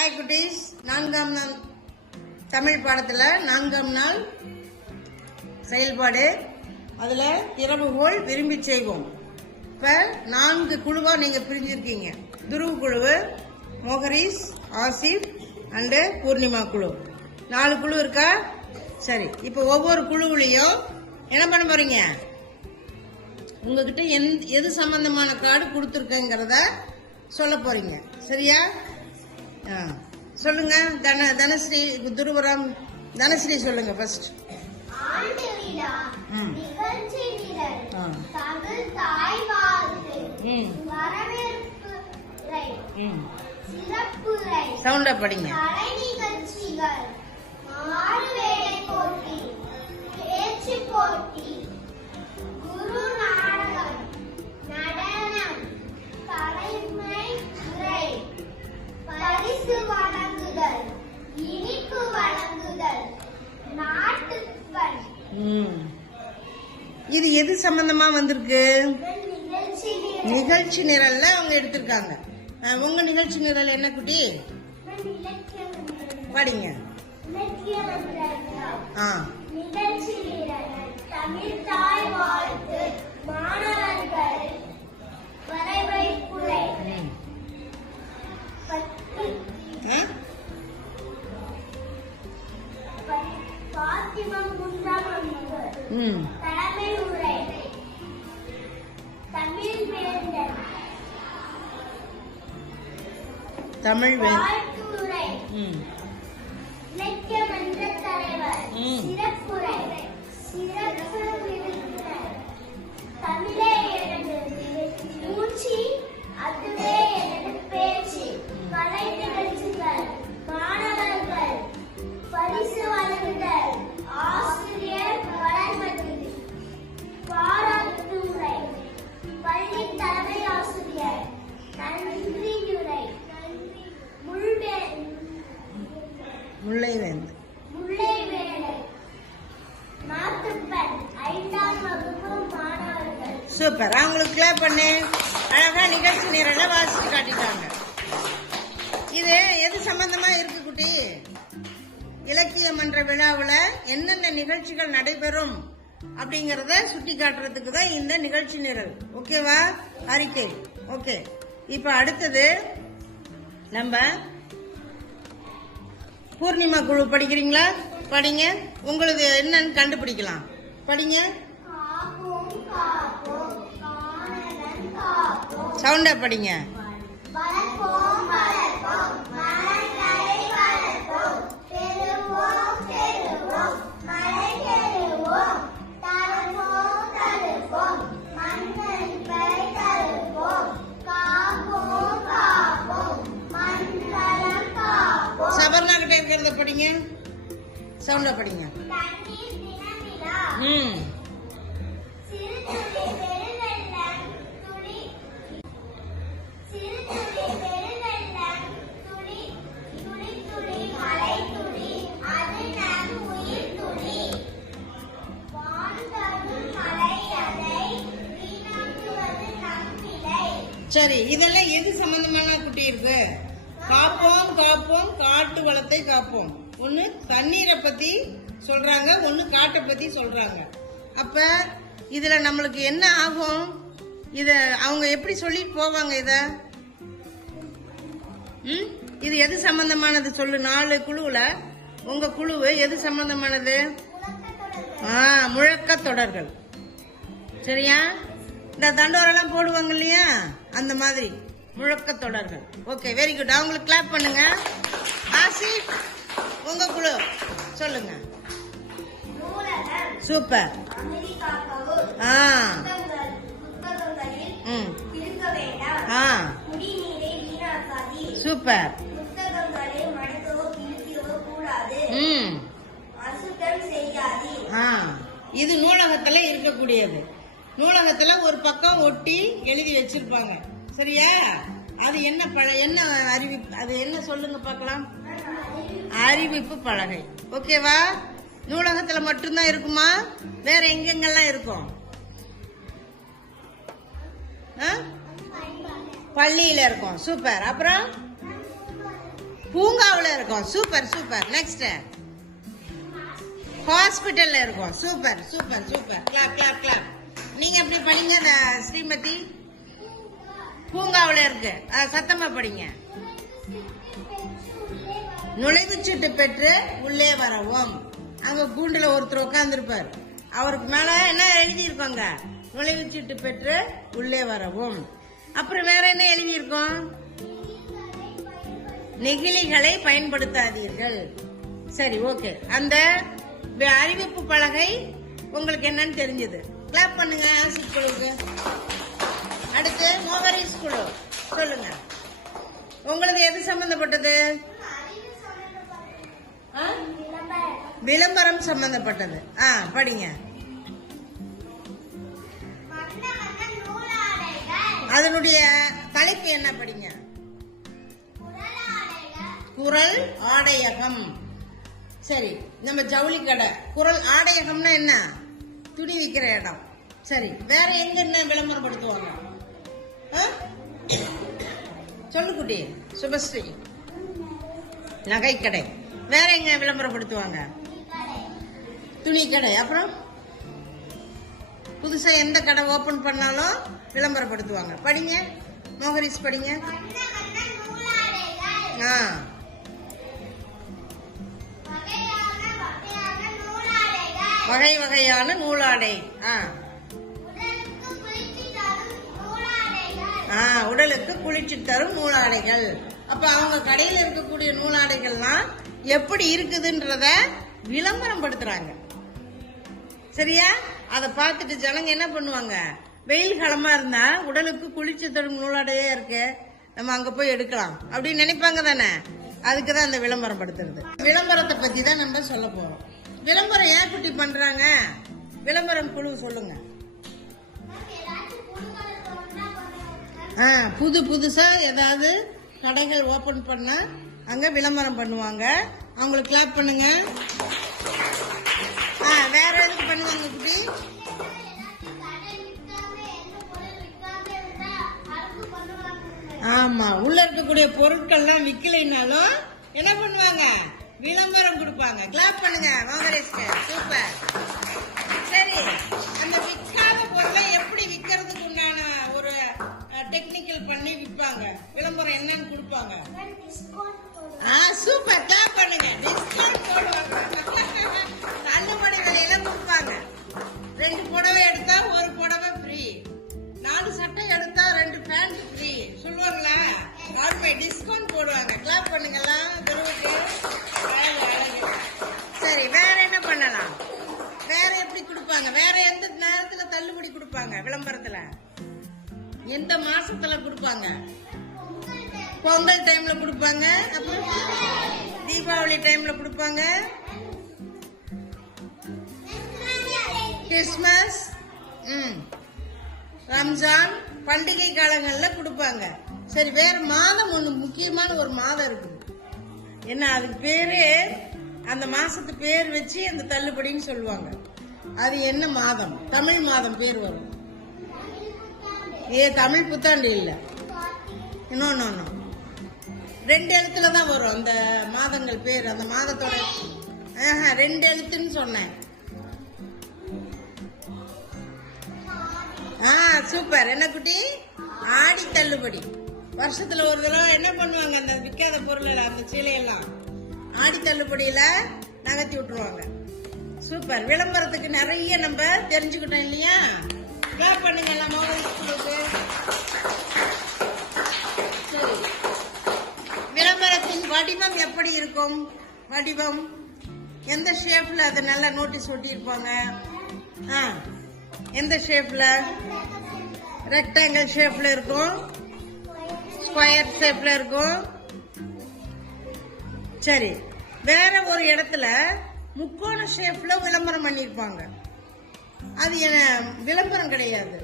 Hi குட்டீஸ், 4ஆம் நாள் தமிழ் பாடத்தில் 4ஆம் நாள் செயல்பாடு. அதில் திறவுகோல் விரும்பி செய்வோம். இப்போ 4 குழுவாக நீங்கள் பிரிஞ்சிருக்கீங்க. துருவ குழு, மோகரிஸ், ஆசிப் அண்டு பூர்ணிமா குழு. 4 குழு இருக்கா? சரி, இப்போ ஒவ்வொரு குழுவிலையும் என்ன பண்ண போறீங்க? உங்ககிட்ட எது சம்பந்தமான கார்டு கொடுத்துருக்கங்கிறத சொல்ல போறீங்க. சரியா? சொல்லுங்க. தனஸ்ரீ, துருவரம், தனஸ்ரீ சொல்லுங்க ஃபர்ஸ்ட். சவுண்டா படிங்க. இது எது சம்பந்தமா வந்திருக்கு? நிகழ்ச்சி நிரல்ல அவங்க எடுத்திருக்காங்க. உங்க நிகழ்ச்சி நிரல் என்ன குட்டி? படிங்க. நிகழ்ச்சி நிரல் தமிழ் தாய் வாழ்த்து, மாணவர்கள் வரவேற்புரை, பாத்திமம் 3 தலைமை உரை, தமிழ் வேந்தன், தமிழ் வாழ்த்துரை, இலக்கிய மன்ற தலைவர், சிறப்புரை, சிறப்பு விருந்தினர், தமிழே எனது மூச்சு, அதுவே எனது பேச்சு, கலை நிகழ்ச்சிகள், மாணவர்கள் பரிசு வழங்குதல், ஆசிரியர் வளர்மதி, பாராட்டுரை, பள்ளி தலைமை ஆசிரியர், நன்றியுரை, முல்லைவேந்து, நாட்டுப்பண் 5ஆம் வகுப்பு மாணவர்கள். சூப்பர். அவங்களுக்கு கிளாப் பண்ணு. அழகா நிகழ்ச்சி நிரலை வாசிச்சு காட்டிட்டாங்க. இது எது சம்பந்தமா இருக்கு குட்டி? இலக்கிய மன்ற விழாவில் என்னென்ன நிகழ்ச்சிகள் நடைபெறும் அப்படிங்கறத சுட்டி காட்டுறதுக்கு தான் இந்த நிகழ்ச்சி நிரல். ஓகேவா? அறிக்கை. ஓகே. இப்ப அடுத்தது நம்ம பூர்ணிமா குழு படிக்கிறீங்களா? படிங்க. உங்களுக்கு என்னன்னு கண்டுபிடிக்கலாம். படிங்க. சவுண்டா படிங்க. சபர்ணா கிட்ட இருக்கிறத படிங்க. சவுண்டா படிங்க. சரி, இதெல்லாம் எது சம்பந்தமான குட்டி இருக்கு? காப்போம் காப்போம் காட்டு வளத்தை காப்போம். ஒன்னு தண்ணீரை பத்தி சொல்றாங்க, ஒன்னு காட்டை பத்தி சொல்றாங்க. அப்ப இதுல நம்மளுக்கு என்ன ஆகும்? இத அவங்க எப்படி சொல்லிட்டு போவாங்க? இது எது சம்பந்தமானது சொல்லு. 4 குழுவுல உங்க குழு எது சம்பந்தமானது? முழக்க தொடர்கள். சரியா? இந்த தண்டோரெல்லாம் போடுவாங்க இல்லையா, அந்த மாதிரி முழக்க தொடர்கள். Okay, very good. அவங்களுக்கு கிளாப் பண்ணுங்க. ஆசிப், உங்க குழு சொல்லுங்க. சூப்பர். சூப்பர். இது நூலகத்துல இருக்கக்கூடியது. நூலகத்துல ஒரு பக்கம் ஒட்டி எழுதி வச்சிருப்பாங்க. சரியா? அது என்ன அறிவிப்பு? அது என்ன சொல்லுங்க பார்க்கலாம். அறிவிப்பு பலகை. ஓகேவா? நூலகத்துல மட்டும்தான் இருக்குமா? வேற எங்கெங்கெல்லாம் இருக்கும்? பள்ளியில இருக்கும். சூப்பர். அப்புறம் பூங்காவுல இருக்கும். Super super. நெக்ஸ்ட் ஹாஸ்பிட்டல்ல இருக்கும். Super super super. Clap clap clap. நீங்க எப்படி படிங்க ஸ்ரீமதி? பூங்காவுல இருக்கு. சத்தமா படிங்க. நுழைவுச்சீட்டு பெற்று உள்ளே வரவும். அங்க கூண்டுல ஒருத்தர் உட்கார்ந்து இருப்பார். அவருக்கு மேல என்ன எழுதி இருக்கோங்க? நுழைவுச்சீட்டு பெற்று உள்ளே வரவும். அப்புறம் வேற என்ன எழுதி இருக்கோம்? நெகிழிகளை பயன்படுத்தாதீர்கள். சரி, ஓகே. அந்த அறிவிப்பு பலகை உங்களுக்கு என்னன்னு தெரிஞ்சது. கிளாப் பண்ணுங்க ஆசிட் குழுவுக்கு. அடுத்து மோகரிஸ் குழு சொல்லுங்க. உங்களுக்கு எது சம்பந்தப்பட்டது? விளம்பரம் சம்பந்தப்பட்டது. படிங்க. அதனுடைய தலைப்பு என்ன? படிங்க. குரல் ஆடையகம். சரி, நம்ம ஜவுளி கடை. குரல் ஆடையகம்னா என்ன? துணி விற்கிற இடம். சரி, வேற எங்க என்ன விளம்பரப்படுத்துவாங்க? சொல்லு குட்டி. சுபஸ்ரீ நகை கடை. வேற எங்க விளம்பரப்படுத்துவாங்க? துணி கடை. அப்புறம் புதுசா எந்த கடை ஓபன் பண்ணாலும் விளம்பரப்படுத்துவாங்க. படிங்க மோகரிஸ், படிங்க. வகை வகையான நூலாடை. உடலுக்கு குளிர்ச்சி தரும் நூலாடைகள். அப்ப அவங்க கடையில இருக்கக்கூடிய நூலாடைகள்லாம் எப்படி இருக்குதுன்றத விளம்பரம் படுத்துறாங்க. சரியா? அதை பார்த்துட்டு ஜனங்க என்ன பண்ணுவாங்க? வெயில் காலமா இருந்தா உடலுக்கு குளிர்ச்சி தரும் நூலாடையே இருக்கு, நம்ம அங்க போய் எடுக்கலாம் அப்படின்னு நினைப்பாங்க தானே. அதுக்குதான் அந்த விளம்பரம் படுத்துறது. விளம்பரத்தை பத்தி தான் நம்ம சொல்ல போறோம். விளம்பரம் ஏன் குட்டி பண்றாங்க? விளம்பரம் குழு சொல்லுங்க. புதுசா ஏதாவது கடைகள் ஓபன் பண்ணா அங்க விளம்பரம் பண்ணுவாங்க. அவங்களுக்கு கிளாப் பண்ணுங்க. வேற எதுக்கு பண்ணுவாங்க குட்டி? ஆமா, உள்ள இருக்கக்கூடிய பொருட்கள்லாம் விக்கலைனாலும் என்ன பண்ணுவாங்க? விளம்பரம் கொடுப்பாங்க. கிளாப் பண்ணுங்க மோகரேஷ்க்கு. சூப்பர். சரி, அந்த விற்காத பொருளை எப்படி விற்கிறதுக்கு உண்டான ஒரு டெக்னிக்கல் பண்ணி விற்பாங்க. விளம்பரம் என்னன்னு கொடுப்பாங்க? சூப்பர். கிளாப் பண்ணுங்க. டிஸ்கவுண்ட் போடுவாங்க. தள்ளுபடி விலையில கொடுப்பாங்க. 2 புடவை எடுத்தா 1 புடவை ஃப்ரீ, 4 சட்டை எடுத்தா 2 பேண்ட் ஃப்ரீ சொல்லுவாங்களா? டிஸ்கவுண்ட் போடுவாங்க. கிளாப் பண்ணுங்களா குருவுக்கு. சரி, வேற என்ன பண்ணலாம்? வேற எப்படி கொடுப்பாங்க? வேற எந்த நேரத்துல தள்ளுபடி கொடுப்பாங்க? விளம்பரத்துல எந்த மாசத்துல கொடுப்பாங்க? பொங்கல் டைம்ல கொடுப்பாங்க. அப்புறம் தீபாவளி டைம்ல கொடுப்பாங்க. கிறிஸ்மஸ், ரம்ஜான் பண்டிகை காலங்கள்ல கொடுப்பாங்க. சரி, வேற மாதம் ஒண்ணு முக்கியமான ஒரு மாதம் இருக்குது. என்ன அதுக்கு பேரு? அந்த மாசத்து பேர் வச்சு அந்த தள்ளுபடின்னு சொல்லுவாங்க. அது என்ன மாதம்? தமிழ் மாதம் பேர் வரும். தமிழ் புத்தாண்டு இல்ல, இன்னொன்னு 2 எழுத்துல தான் வரும் அந்த மாதங்கள் பேர். அந்த மாதத்தோட 2 எழுத்துன்னு சொன்னேன். சூப்பர். என்ன குட்டி? ஆடி தள்ளுபடி. வருஷத்துல ஒரு தடவை என்ன பண்ணுவாங்க? அந்த விற்காத பொருள் அந்த சீலையெல்லாம் ஆடி தள்ளுபடியில நகர்த்தி விட்டுருவாங்க. சூப்பர். விளம்பரத்துக்கு நிறைய நம்ம தெரிஞ்சுக்கிட்டோம் இல்லையா? கிளாப் பண்ணுங்க எல்லாம் மோகனுக்கு. சரி, விளம்பரத்தின் வடிவம் எப்படி இருக்கும்? வடிவம் எந்த ஷேப்ல? அது நல்லா நோட்டீஸ் ஒட்டி இருப்பாங்க. எந்த ஷேப்ல? ரெக்டாங்கிள் ஷேப்ல இருக்கும், ஸ்கொயர் ஷேப்ல இருக்கும். சரி, வேற ஒரு இடத்துல முக்கோண ஷேப்ல விளம்பரம் பண்ணிருப்பாங்க. அது விளம்பரம் கிடையாது.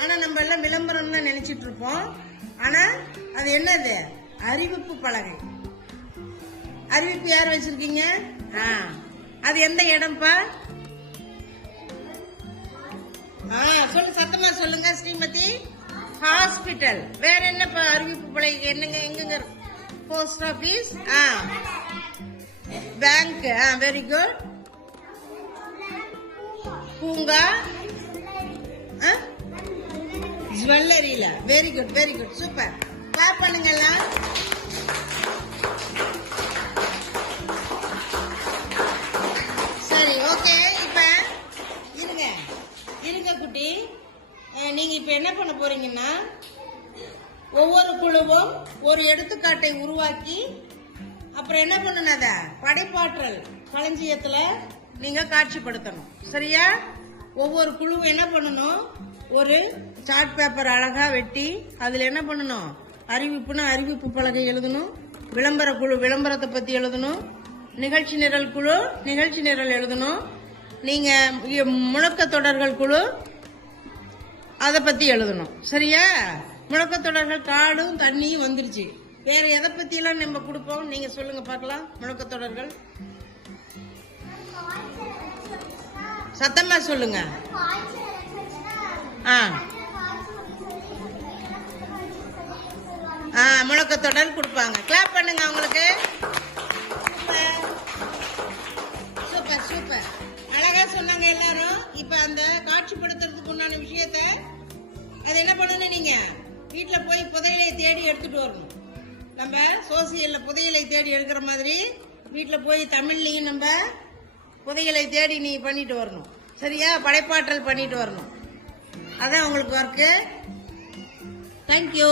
ஆனா நம்ம எல்லாம் விளம்பரம் தான் நினைச்சிட்டு இருப்போம். ஆனா அது என்னது? அறிவிப்பு பலகை. அறிவிப்பு யார் வச்சிருக்கீங்க? அது எந்த இடம்பா? சொல்லு, சத்தமா சொல்லுங்க ஸ்ரீமதி. ஹாஸ்பிட்டல். வேற என்ன அறிவிப்பு பலகை? என்னங்க எங்க? Post office. Bank. Very good. பூங்கா. ஜுவல்லரியில. Very good, very good, super. Clap பண்ணுங்கலாம். சரி, ஓகே. இப்ப இருங்க குட்டி. நீங்க இப்ப என்ன பண்ண போறீங்கன்னா, ஒவ்வொரு குழுவும் ஒரு எடுத்துக்காட்டை உருவாக்கி அப்புறம் என்ன பண்ணணும், அத படைப்பாற்றல் களஞ்சியத்துல நீங்க காட்சிப்படுத்தணும். சரியா? ஒவ்வொரு குழுவும் என்ன பண்ணணும், ஒரு சார்ட் பேப்பர் அழகா வெட்டி அதுல என்ன பண்ணணும், அறிவிப்புனா அறிவிப்பு பலகை எழுதணும், விளம்பர குழு விளம்பரத்தை பத்தி எழுதணும், நிகழ்ச்சி நிரல் குழு நிகழ்ச்சி நிரல் எழுதணும், நீங்க முழக்க தொடர்கள் குழு அதை பத்தி எழுதணும். சரியா? முழக்க தொடர்கள் காடும் தண்ணியும் வந்துருச்சு. வேற எதை பத்தி எல்லாம் நம்ம கொடுப்போம், நீங்க சொல்லுங்க பார்க்கலாம். முழக்க தொடர்கள் சத்தமா சொல்லுங்க. முழக்க தொடர் கொடுப்பாங்க. கிளாப் பண்ணுங்க அவங்களுக்கு. சூப்பர், சூப்பர், அழகா சொன்னாங்க எல்லாரும். இப்ப அந்த காட்சிப்படுத்துறதுக்கு உண்டான விஷயத்த அது என்ன பண்ணணும், நீங்க வீட்டுல போய் புதையலை தேடி எடுத்துட்டு வரணும். நம்ம சோசியல்ல புதையலை தேடி எடுக்கிற மாதிரி வீட்டுல போய் தமிழ்லையும் நம்ம புதையலை தேடி நீ பண்ணிட்டு வரணும். சரியா? படைப்பாற்றல் பண்ணிட்டு வரணும். அதான் உங்களுக்கு ஒர்க்கு. தேங்க்யூ.